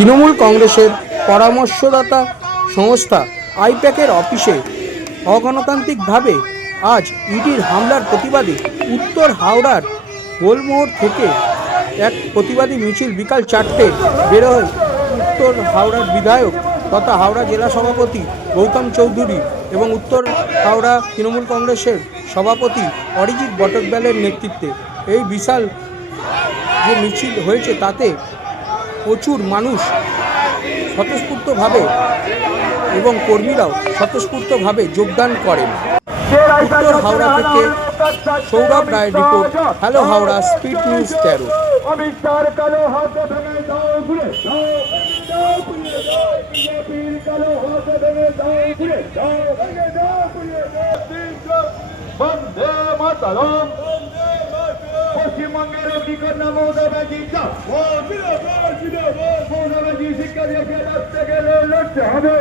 তৃণমূল কংগ্রেসের পরামর্শদাতা সংস্থা আইপ্যাকের অফিসে অগণতান্ত্রিকভাবে আজ ইডির হামলার প্রতিবাদে উত্তর হাওড়ার গোলমোহর থেকে এক প্রতিবাদী মিছিল বিকাল 4টে বেরোয় উত্তর হাওড়ার বিধায়ক তথা হাওড়া জেলা সভাপতি গৌতম চৌধুরী এবং উত্তর হাওড়া তৃণমূল কংগ্রেসের সভাপতি অরিজিৎ বটকব্যালের নেতৃত্বে। এই বিশাল যে মিছিল হয়েছে তাতে প্রচুর মানুষ স্বতঃস্ফূর্তভাবে এবং কর্মীরাও স্বতঃস্ফূর্তভাবে যোগদান করেন। উত্তর হাওড়া থেকে সৌরভ রায়ের report, hello Howrah, speed news 13। বন্দে মাতরম। পশ্চিমবঙ্গের অগ্নিকন্যা মমতা ব্যানার্জি মমতা ব্যানার্জি শিক্ষা দিয়ে বাঁচতে গেলে লড়তে হবে।